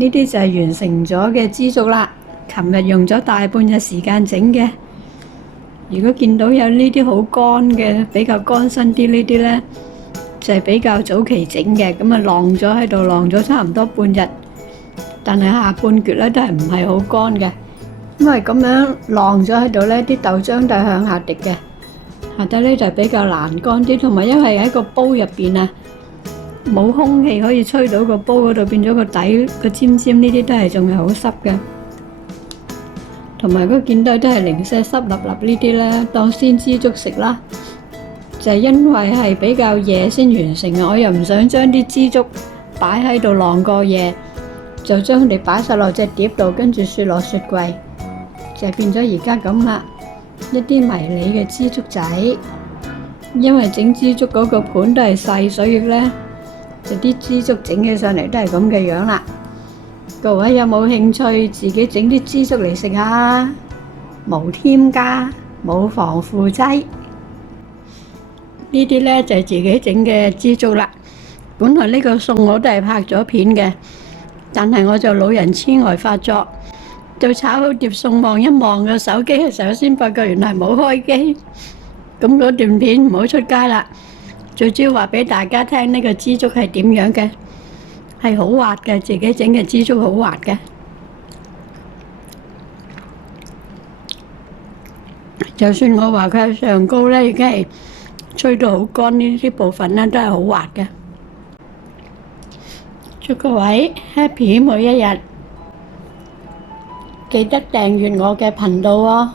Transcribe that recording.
呢啲就係完成咗嘅枝竹啦。琴日用咗大半日時間整嘅。如果見到有呢啲好乾嘅，比較乾身啲呢啲呢，就係比較早期整嘅，咁啊晾咗喺度，晾咗差唔多半日。但係下半橛咧都係唔係好乾嘅，因為咁樣晾咗喺度呢，啲豆漿都係向下滴嘅，下底呢就比較難乾啲，同埋因為喺個煲入邊啊，冇空氣可以吹到個煲嗰度，變咗個底個尖尖呢啲都係仲係好濕嘅。同埋嗰見到都係零舍濕立立呢啲咧，當鮮枝竹食啦。就係因為係比較夜先完成嘅，我又唔想將啲枝竹擺喺度晾過夜，就將佢哋擺晒落隻碟度，跟住雪落雪櫃，就變咗而家咁啦。一啲迷你嘅枝竹仔，因為整枝竹嗰個盤都係細，所以咧就啲枝竹整起上嚟都係咁嘅樣啦。各位有冇興趣自己整啲枝竹嚟食下？無添加，冇防腐劑。呢啲呢就係自己整嘅枝竹啦。本來呢個餸我都係拍咗片嘅，但係我就老人痴呆發作，到炒好碟餸望一望個手機嘅時候，先發覺原來冇開機。咁嗰段片唔好出街啦。最主要話俾大家聽呢個枝竹係點樣嘅。係好滑嘅，自己整嘅枝竹好滑嘅。就算我話佢上高咧，已經係吹到好乾，呢啲部分咧都係好滑嘅。祝各位 happy 每一日，記得訂閱我嘅頻道喎。